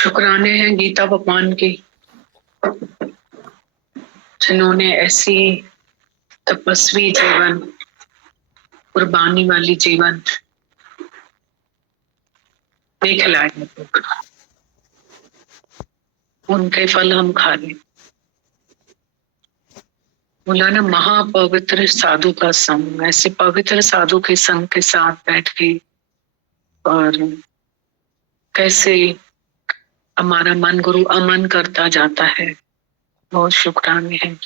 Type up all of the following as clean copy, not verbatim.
शुक्राने हैं गीता भगवान की, जिन्होंने ऐसी तपस्वी जीवन, कुर्बानी वाली जीवन नहीं खिलाए। उनके फल हम खा लें। बोला ना, महापवित्र साधु का संग, ऐसे पवित्र साधु के संग के साथ बैठ के और कैसे हमारा मन गुरु अमन करता जाता है। बहुत शुक्राने हैं।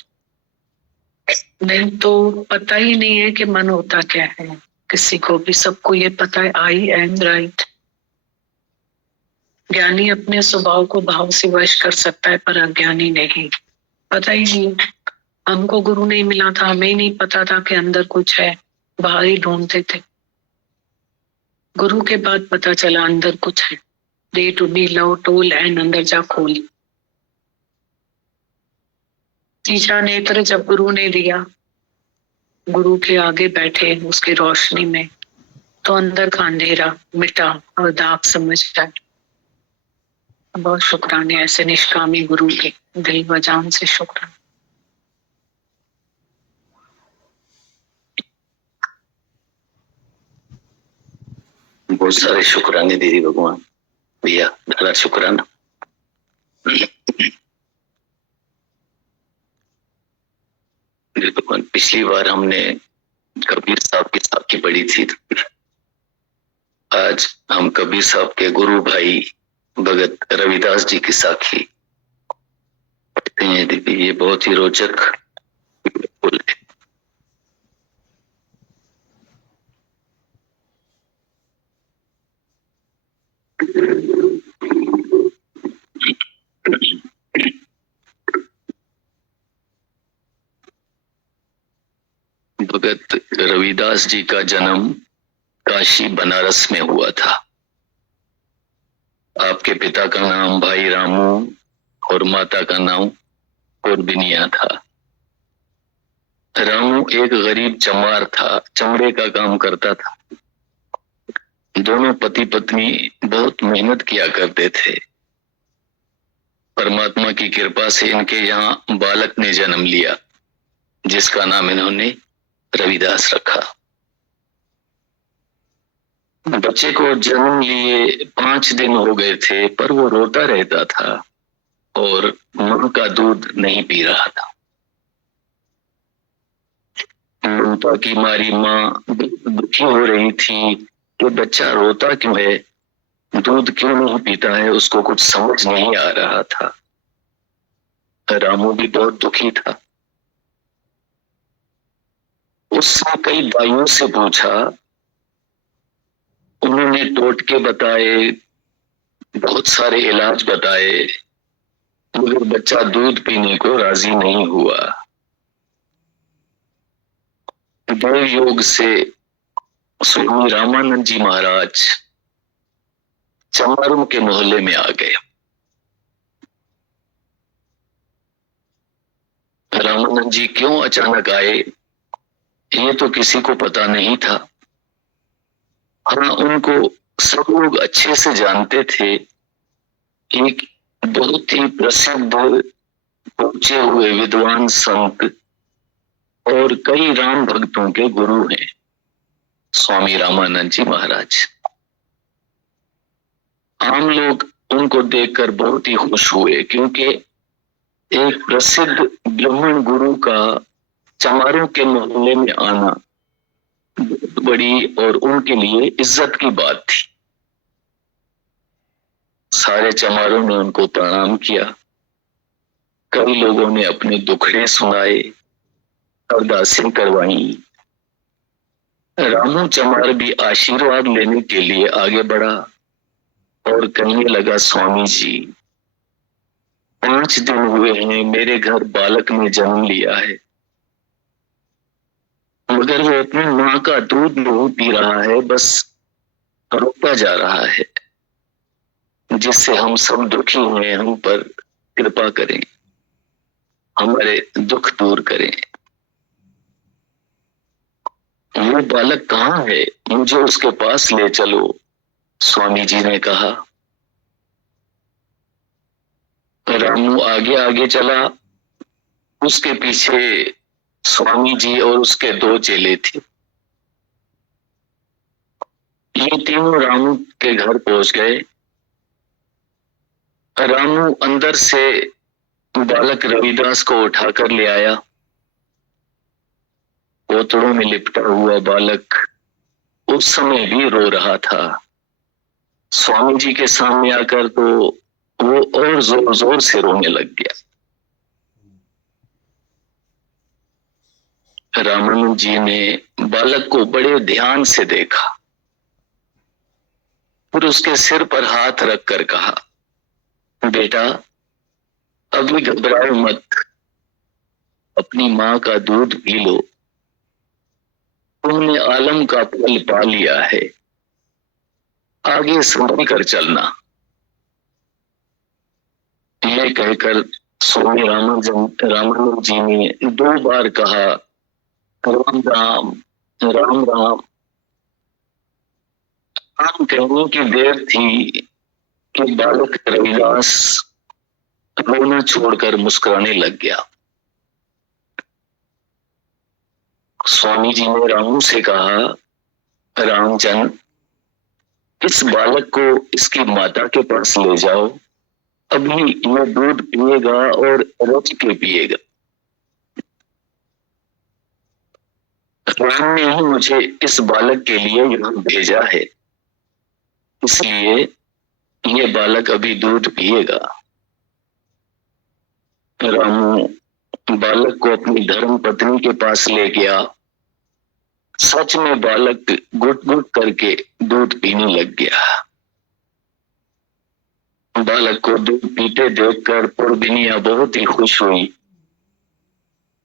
नहीं तो पता ही नहीं है कि मन होता क्या है किसी को भी। सबको ये पता है आई एम राइट। ज्ञानी अपने स्वभाव को भाव से वश कर सकता है, पर अज्ञानी नहीं। पता ही नहीं, हमको गुरु नहीं मिला था, हमें ही नहीं पता था कि अंदर कुछ है, बाहर ही ढूंढते थे। गुरु के बाद पता चला अंदर कुछ है। डे टू बी लव टोल एंड अंदर जा खोल। तीसरा नेत्र जब गुरु ने दिया, गुरु के आगे बैठे उसकी रोशनी में, तो अंदर का अंधेरा मिटा और दाग समझ जाए। बहुत शुक्राने ऐसे निष्कामी गुरु के, दिल व जान से शुक्राने। बहुत सारे शुक्राने दीदी भगवान भैया, बड़ा शुक्राना। भगवान, पिछली बार हमने कबीर साहब की साखी पढ़ी थी। आज हम कबीर साहब के गुरु भाई भगत रविदास जी की साखी पढ़ते हैं दीदी। ये बहुत ही रोचक है। भगत रविदास जी का जन्म काशी बनारस में हुआ था। आपके पिता का नाम भाई रामू और माता का नाम कुरबिनिया था। रामू एक गरीब चमार था, चमड़े का काम करता था। दोनों पति पत्नी बहुत मेहनत किया करते थे। परमात्मा की कृपा से इनके यहाँ बालक ने जन्म लिया, जिसका नाम इन्होंने रविदास रखा। बच्चे को जन्म लिए 5 दिन हो गए थे, पर वो रोता रहता था और मां का दूध नहीं पी रहा था। ममता की मारी मां दुखी हो रही थी कि बच्चा रोता क्यों है, दूध क्यों नहीं पीता है, उसको कुछ समझ नहीं आ रहा था। रामू भी बहुत दुखी था। उसने कई दाइयों से पूछा, उन्होंने टोटके बताए, बहुत सारे इलाज बताए, मगर बच्चा दूध पीने को राजी नहीं हुआ। देव योग से स्वामी रामानंद जी महाराज चमारों के मोहल्ले में आ गए। रामानंद जी क्यों अचानक आए, ये तो किसी को पता नहीं था। हाँ, उनको सब लोग अच्छे से जानते थे। एक बहुत ही प्रसिद्ध पहुंचे हुए विद्वान संत और कई राम भक्तों के गुरु हैं स्वामी रामानंद जी महाराज। आम लोग उनको देखकर बहुत ही खुश हुए, क्योंकि एक प्रसिद्ध ब्राह्मण गुरु का चमारों के मोहल्ले में आना बहुत बड़ी और उनके लिए इज्जत की बात थी। सारे चमारों ने उनको प्रणाम किया। कई लोगों ने अपने दुखड़े सुनाए, अरदासें करवाई। रामू चमार भी आशीर्वाद लेने के लिए आगे बढ़ा और कहने लगा, स्वामी जी 5 दिन हुए हैं मेरे घर बालक ने जन्म लिया है, मगर वो अपनी मां का दूध नहीं पी रहा है, बस रोता जा रहा है, जिससे हम सब दुखी हैं। हम पर कृपा करें, हमारे दुख दूर करें। वो बालक कहाँ है, मुझे उसके पास ले चलो, स्वामी जी ने कहा। रामू आगे आगे चला, उसके पीछे स्वामी जी और उसके 2 चेले थे। ये तीनों रामू के घर पहुंच गए। रामू अंदर से बालक रविदास को उठाकर ले आया। पोतड़ों में लिपटा हुआ बालक उस समय भी रो रहा था। स्वामी जी के सामने आकर तो वो और जोर जोर से रोने लग गया। रामानंद जी ने बालक को बड़े ध्यान से देखा, फिर उसके सिर पर हाथ रखकर कहा, बेटा अभी घबराओ मत, अपनी माँ का दूध पी लो, तुमने आलम का फल पा लिया है, आगे संभल कर चलना। ये कहकर स्वामी रामानंद जी ने 2 बार कहा, राम राम राम राम। आम कहने की देर थी कि बालक रविदास रोना छोड़कर मुस्कुराने लग गया। स्वामी जी ने रामू से कहा, रामचंद इस बालक को इसकी माता के पास ले जाओ, अभी ये दूध पिएगा और रच के पिएगा। राम ने ही मुझे इस बालक के लिए यहाँ भेजा है, इसलिए ये बालक अभी दूध पिएगा। रामू बालक को अपनी धर्म पत्नी के पास ले गया। सच में बालक गुट गुट करके दूध पीने लग गया। बालक को दूध पीते देखकर पुरबिनिया बहुत ही खुश हुई।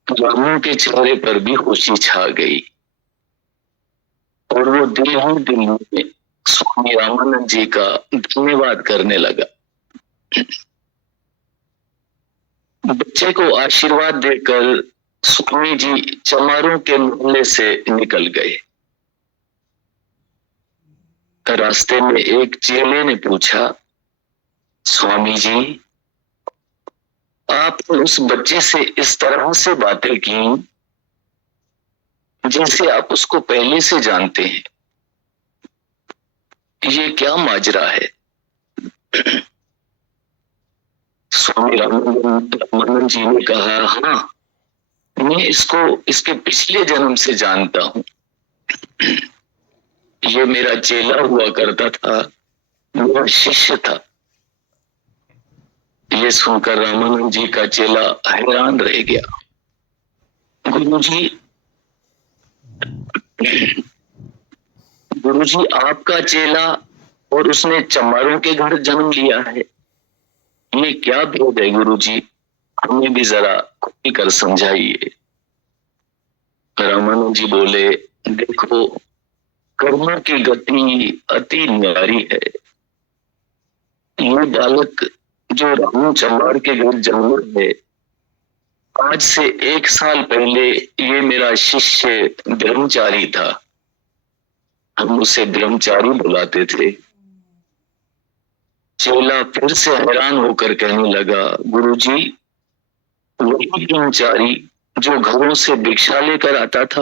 रामू के चेहरे पर भी खुशी छा गई और वो दिल ही दिल में स्वामी रामानंद जी का धन्यवाद करने लगा। बच्चे को आशीर्वाद देकर स्वामी जी चमारों के मोहल्ले से निकल गए। रास्ते में एक चेले ने पूछा, स्वामी जी आपने उस बच्चे से इस तरह से बातें की जैसे आप उसको पहले से जानते हैं, ये क्या माजरा है? स्वामी रामानंद जी ने कहा, हाँ मैं इसको इसके पिछले जन्म से जानता हूं, ये मेरा चेला हुआ करता था, मेरा शिष्य था। ये सुनकर रामानंद जी का चेला हैरान रह गया। गुरुजी आपका चेला और उसने चमारों के घर जन्म लिया है, ये क्या भेद है गुरुजी? हमें भी जरा खुल कर समझाइए। रामानंद जी बोले, देखो कर्मों की गति अति न्यारी है। ये बालक जो रामू चमार के घर जन्म है, आज से 1 साल पहले ये मेरा शिष्य ब्रह्मचारी था, हम उसे ब्रह्मचारी बुलाते थे। चेला फिर से हैरान होकर कहने लगा, गुरुजी वही ब्रह्मचारी जो घरों से भिक्षा लेकर आता था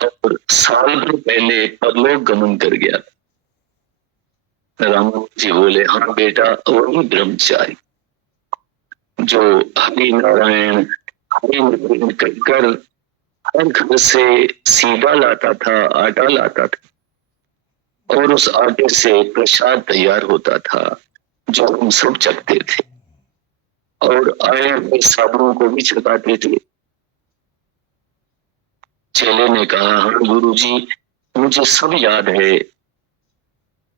और साल भर पहले परलोक गमन कर गया। रामानंद जी बोले, हाँ बेटा वही ब्रह्मचारी जो हरि नारायण कहकर हर घर से सीधा लाता था, आटा लाता था और उस आटे से प्रसाद तैयार होता था जो हम सब चखते थे और आए हुए साधुओं को भी छकाते थे। चेले ने कहा, हाँ गुरुजी मुझे सब याद है।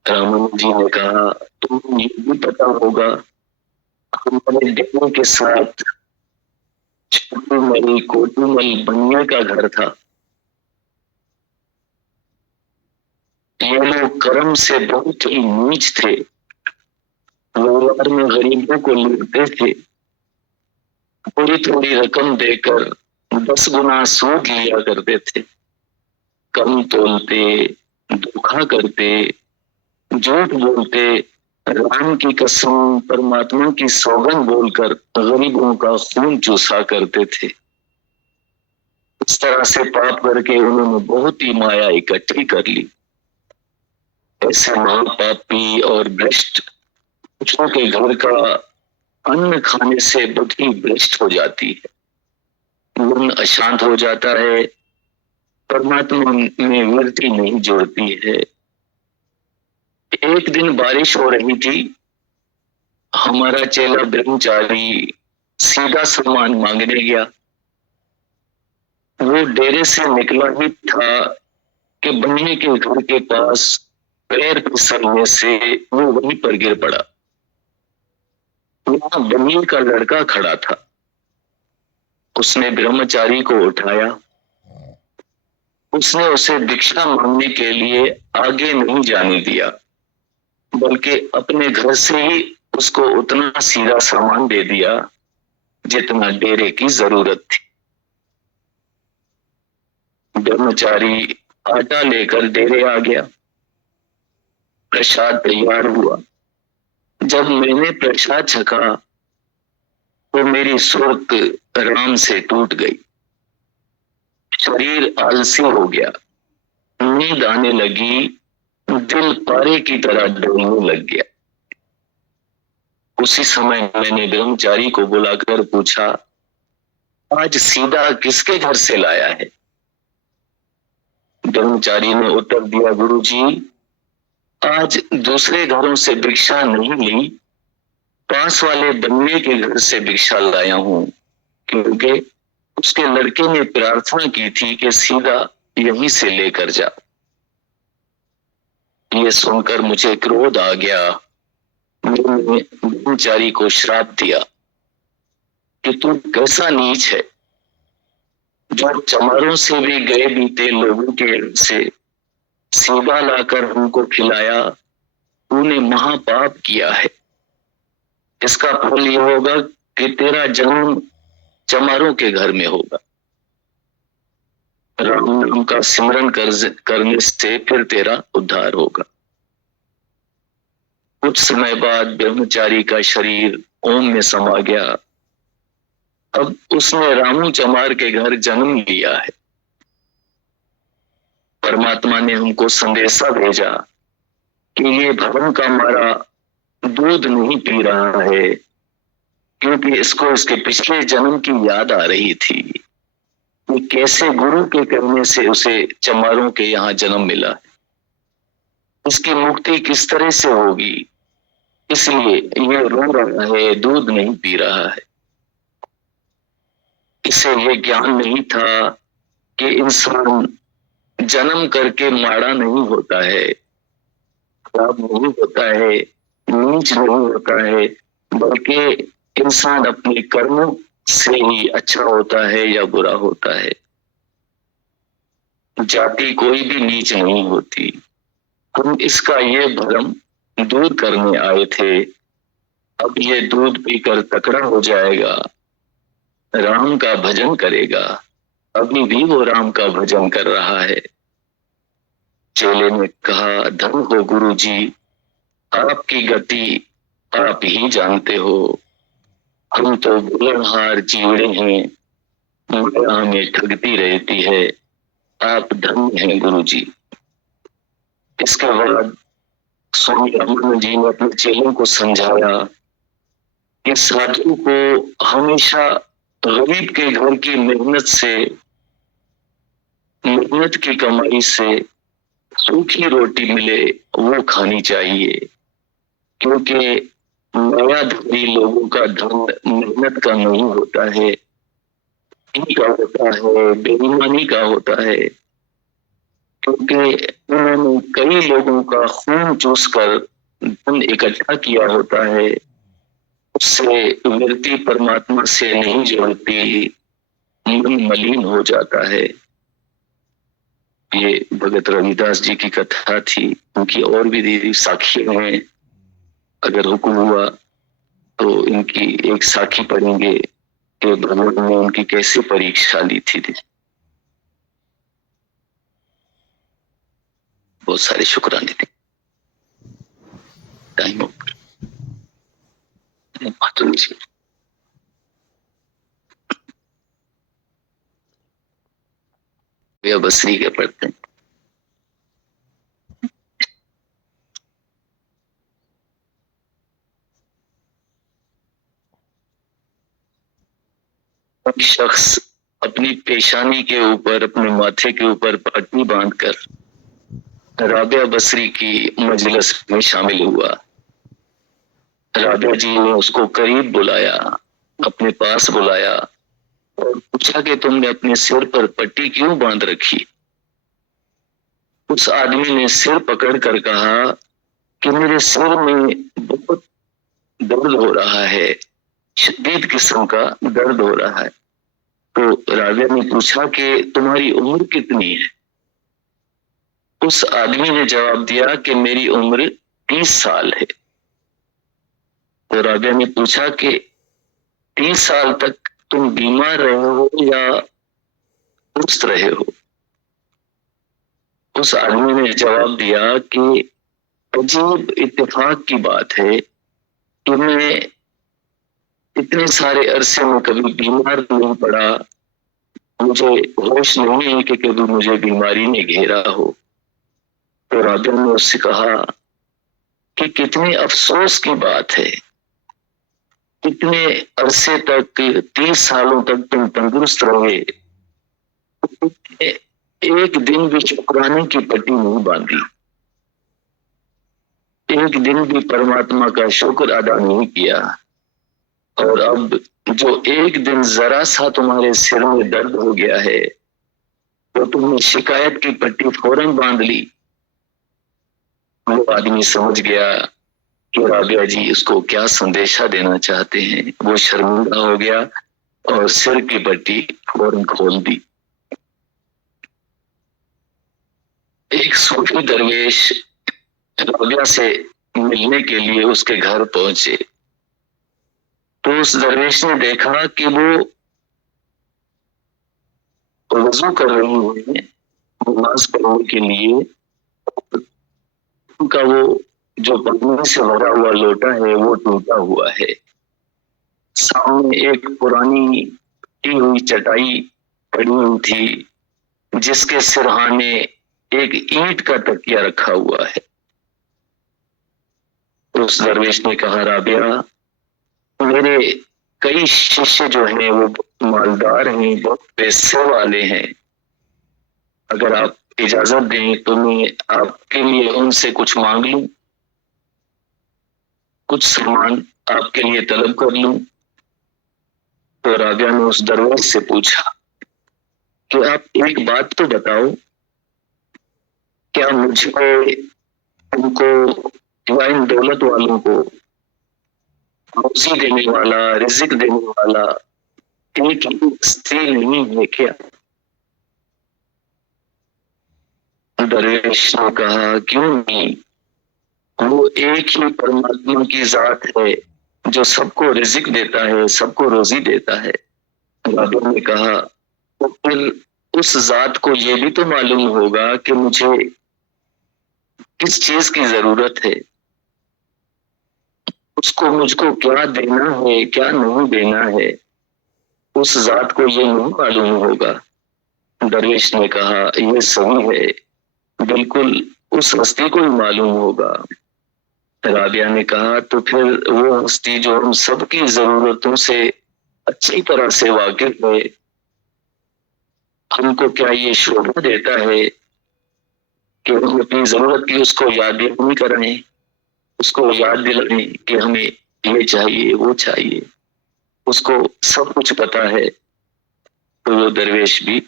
रामानंद जी ने कहा, तुम्हें ये भी पता होगा हमारे डेरे के साथ छोटूमल कोटूमल बनिया का घर था। ये लोग कर्म से बहुत ही नीच थे, व्यवहार में गरीबों को लूटते थे, थोड़ी थोड़ी रकम देकर 10 गुना सूद लिया करते थे, कम तोलते, धोखा करते, झूठ बोलते राम की कसम, परमात्मा की सौगंध बोलकर गरीबों का खून चूसा करते थे। इस तरह से पाप करके उन्होंने बहुत ही माया इकट्ठी कर ली। ऐसे महापापी और भ्रष्ट कुछों के घर का अन्न खाने से बुद्धि भ्रष्ट हो जाती है, मन अशांत हो जाता है, परमात्मा में वृत्ति नहीं जुड़ती है। एक दिन बारिश हो रही थी, हमारा चेला ब्रह्मचारी सीधा सामान मांगने गया। वो डेरे से निकला ही था कि बन्नी के घर के पास पैर फिसलने से वो वहीं पर गिर पड़ा। वहां बन्नी का लड़का खड़ा था, उसने ब्रह्मचारी को उठाया। उसने उसे भिक्षा मांगने के लिए आगे नहीं जाने दिया, बल्कि अपने घर से ही उसको उतना सीधा सामान दे दिया जितना डेरे की जरूरत थी। ब्रह्मचारी आटा लेकर डेरे आ गया। प्रसाद तैयार हुआ। जब मैंने प्रसाद छका तो मेरी सुर्त राम से टूट गई। शरीर आलसी हो गया, नींद आने लगी, दिल पारे की तरह डोलने लग गया। उसी समय मैंने ब्रह्मचारी को बुलाकर पूछा, आज सीधा किसके घर से लाया है? ब्रह्मचारी ने उत्तर दिया, गुरुजी, आज दूसरे घरों से भिक्षा नहीं ली, पास वाले बन्ने के घर से भिक्षा लाया हूं, क्योंकि उसके लड़के ने प्रार्थना की थी कि सीधा यहीं से लेकर जा। ये सुनकर मुझे क्रोध आ गया। मैंने ब्रह्मचारी को श्राप दिया कि तू कैसा नीच है, जो चमारों से भी गए बीते लोगों के से सीधा लाकर हमको खिलाया, तूने महापाप किया है। इसका फल यह होगा कि तेरा जन्म चमारों के घर में होगा। राम नाम का सिमरन करने से फिर तेरा उद्धार होगा। कुछ समय बाद ब्रह्मचारी का शरीर ओम में समा गया। अब उसने रामू चमार के घर जन्म लिया है। परमात्मा ने हमको संदेशा भेजा कि ये भवन का मारा दूध नहीं पी रहा है, क्योंकि इसको इसके पिछले जन्म की याद आ रही थी कि कैसे गुरु के कहने से उसे चमारों के यहाँ जन्म मिला। इसकी मुक्ति किस तरह से होगी, इसलिए ये रो रहा है, दूध नहीं पी रहा है। इसे ये ज्ञान नहीं था कि इंसान जन्म करके माड़ा नहीं होता है, खराब नहीं होता है, नीच नहीं होता है, बल्कि इंसान अपने कर्मों से ही अच्छा होता है या बुरा होता है। जाति कोई भी नीच नहीं होती। हम इसका ये भ्रम दूर करने आए थे। अब ये दूध पीकर तकड़ा हो जाएगा, राम का भजन करेगा। अभी भी वो राम का भजन कर रहा है। चेले ने कहा, धन हो गुरुजी, आपकी गति आप ही जानते हो। हम तो बुलनहार जीवड़े हैं, माया हमें ठगती रहती है। आप धन्य हैं गुरुजी। इसके बाद स्वामी रामानंद जी ने अपने चेलों को समझाया कि साधु को हमेशा गरीब के घर की मेहनत की कमाई से सूखी रोटी मिले वो खानी चाहिए, क्योंकि मायाधारी लोगों का धन मेहनत का नहीं होता है, का होता है, बेईमानी का होता है। क्योंकि उन्होंने कई लोगों का खून चूस कर धन इकट्ठा किया होता है, उससे वृत्ति परमात्मा से नहीं जुड़ती, मन मलिन हो जाता है। ये भगत रविदास जी की कथा थी। उनकी और भी दीदी साखी हैं, अगर हुक्म हुआ तो इनकी एक साखी पढ़ेंगे कि भगवान ने उनकी कैसे परीक्षा ली थी। बहुत सारे शुक्राने थे। Time over. जी बसरी के पढ़ते हैं। एक शख्स अपनी पेशानी के ऊपर, अपने माथे के ऊपर पट्टी बांधकर राबिया बसरी की मजलिस में शामिल हुआ। राबिया जी ने उसको करीब बुलाया, अपने पास बुलाया और पूछा कि तुमने अपने सिर पर पट्टी क्यों बांध रखी। उस आदमी ने सिर पकड़कर कहा कि मेरे सिर में बहुत दर्द हो रहा है, शदीद किस्म का दर्द हो रहा है। तो राजा ने पूछा कि तुम्हारी उम्र कितनी है। उस आदमी ने जवाब दिया कि मेरी उम्र 30 साल है। तो राजा ने पूछा कि 30 साल तक तुम बीमार रहे हो या दुरुस्त रहे हो। उस आदमी ने जवाब दिया कि अजीब इत्तेफाक की बात है कि मैं इतने सारे अरसे में कभी बीमार नहीं पड़ा, मुझे होश नहीं है कि कभी मुझे बीमारी ने घेरा हो। तो राजा ने उससे कहा कि कितने अफसोस की बात है, इतने अरसे तक 30 सालों तक तुम तंदुरुस्त रहे, एक दिन भी शुक्राने की पट्टी नहीं बांधी, एक दिन भी परमात्मा का शुक्र अदा नहीं किया, और अब जो एक दिन जरा सा तुम्हारे सिर में दर्द हो गया है तो तुमने शिकायत की पट्टी फौरन बांध ली। वो आदमी समझ गया कि राबिया जी इसको क्या संदेशा देना चाहते हैं। वो शर्मिंदा हो गया और सिर की पट्टी फौरन खोल दी। एक सूफी दरवेश राबिया से मिलने के लिए उसके घर पहुंचे तो उस दरवेश ने देखा कि वो वजू कर रही है नमाज पढ़ने के लिए। उनका वो जो पानी से भरा हुआ लोटा है वो टूटा हुआ है। सामने एक पुरानी टूटी हुई चटाई पड़ी हुई थी जिसके सिरहाने एक ईंट का तकिया रखा हुआ है। उस दरवेश ने कहा, राबिया मेरे कई शिष्य जो हैं वो मालदार हैं, बहुत पैसे वाले हैं, अगर आप इजाजत दें तो मैं आपके लिए उनसे कुछ मांग लूं, कुछ सामान आपके लिए तलब कर लूं। तो राबिया ने उस दरवेश से पूछा कि आप एक बात तो बताओ, क्या मुझको उनको या इन दौलत वालों को रोजी देने वाला, रिजिक देने वाला एक ही स्त्री नहीं है क्या? दरवेश ने कहा, क्यों नहीं, वो एक ही परमात्मा की जात है जो सबको रिजिक देता है, सबको रोजी देता है। राबिया ने कहा, तो फिर उस जात को ये भी तो मालूम होगा कि मुझे किस चीज की जरूरत है, उसको मुझको क्या देना है, क्या नहीं देना है, उस जात को ये नहीं मालूम होगा। दरवेश ने कहा, यह सही है, बिल्कुल उस हस्ती को ही मालूम होगा। राबिया ने कहा, तो फिर वो हस्ती जो हम सबकी जरूरतों से अच्छी तरह से वाकिफ है, हमको क्या ये शोभा देता है कि हम अपनी जरूरत की उसको याद नहीं करें, उसको याद दिलाएं कि हमें ये चाहिए वो चाहिए, उसको सब कुछ पता है। तो वो दरवेश भी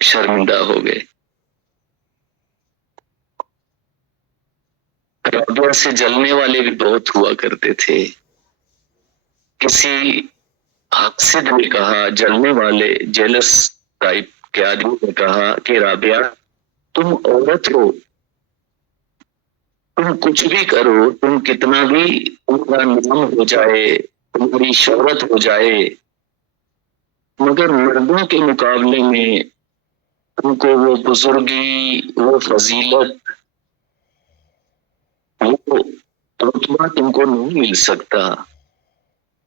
शर्मिंदा हो गए। राबिया से जलने वाले भी बहुत हुआ करते थे। किसी हासिद ने कहा, जलने वाले जेलस टाइप के आदमी ने कहा कि राबिया तुम औरत हो, तुम कुछ भी करो, तुम कितना भी तुम्हारा नाम हो जाए, तुम्हारी शोहरत हो जाए, मगर मर्दों के मुकाबले में तुमको वो बुजुर्गी, वो फजीलत, वो रुतबा तुमको नहीं मिल सकता।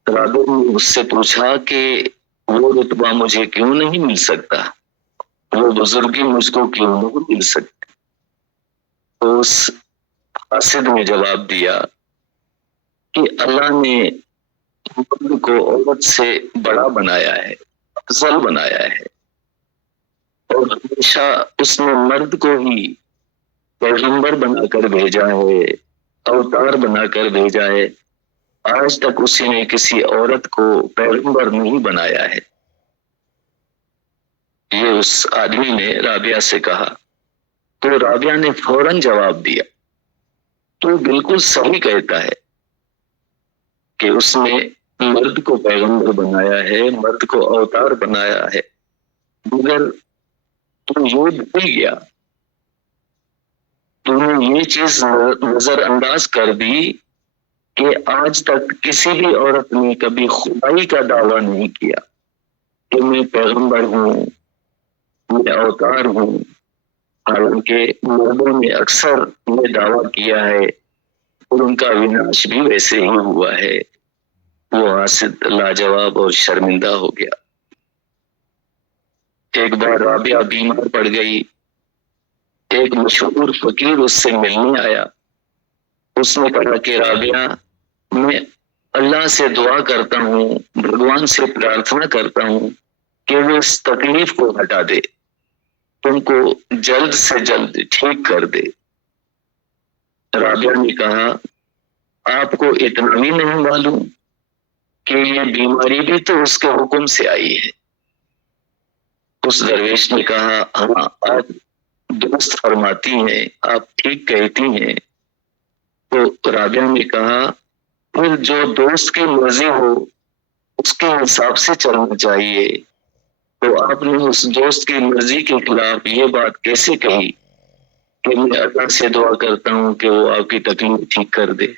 राबिया ने उससे पूछा कि वो रुतबा मुझे क्यों नहीं मिल सकता, वो बुजुर्गी मुझको क्यों नहीं मिल सकती। तो उस हासिद ने जवाब दिया कि अल्लाह ने मर्द को औरत से बड़ा बनाया है, अफजल बनाया है, और हमेशा उसने मर्द को ही पैगंबर बनाकर भेजा है, अवतार बनाकर भेजा है। आज तक उसी ने किसी औरत को पैगंबर नहीं बनाया है। ये उस आदमी ने राबिया से कहा। तो राबिया ने फौरन जवाब दिया, तो बिल्कुल सही कहता है कि उसने मर्द को पैगंबर बनाया है, मर्द को अवतार बनाया है, मगर तुम ये भूल गया, तुमने ये चीज नजरअंदाज कर दी कि आज तक किसी भी औरत ने कभी खुदाई का दावा नहीं किया कि मैं पैगंबर हूँ, मैं अवतार हूँ। हालांकि मर्दों ने अक्सर ये दावा किया है और उनका विनाश भी वैसे ही हुआ है। वो हासिद लाजवाब और शर्मिंदा हो गया। एक बार राबिया बीमार पड़ गई। एक मशहूर फकीर उससे मिलने आया। उसने कहा कि राबिया, मैं अल्लाह से दुआ करता हूँ, भगवान से प्रार्थना करता हूँ कि वो इस तकलीफ को हटा दे, तुमको जल्द से जल्द ठीक कर दे। राबिया ने कहा, आपको इतना भी नहीं मालूम कि ये बीमारी भी तो उसके हुक्म से आई है। उस दरवेश ने कहा, हाँ, आप दुरुस्त फरमाती हैं, आप ठीक कहती हैं। तो राबिया ने कहा, फिर जो दोस्त की मर्जी हो उसके हिसाब से चलना चाहिए। तो आपने उस दोस्त की मर्जी के खिलाफ ये बात कैसे कही कि मैं अल्लाह से दुआ करता हूँ कि वो आपकी तकलीफ ठीक कर दे।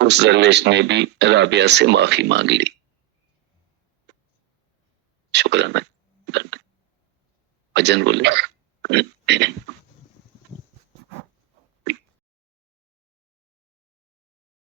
उस दरवेश ने भी राबिया से माफी मांग ली। शुक्राना। भजन बोले।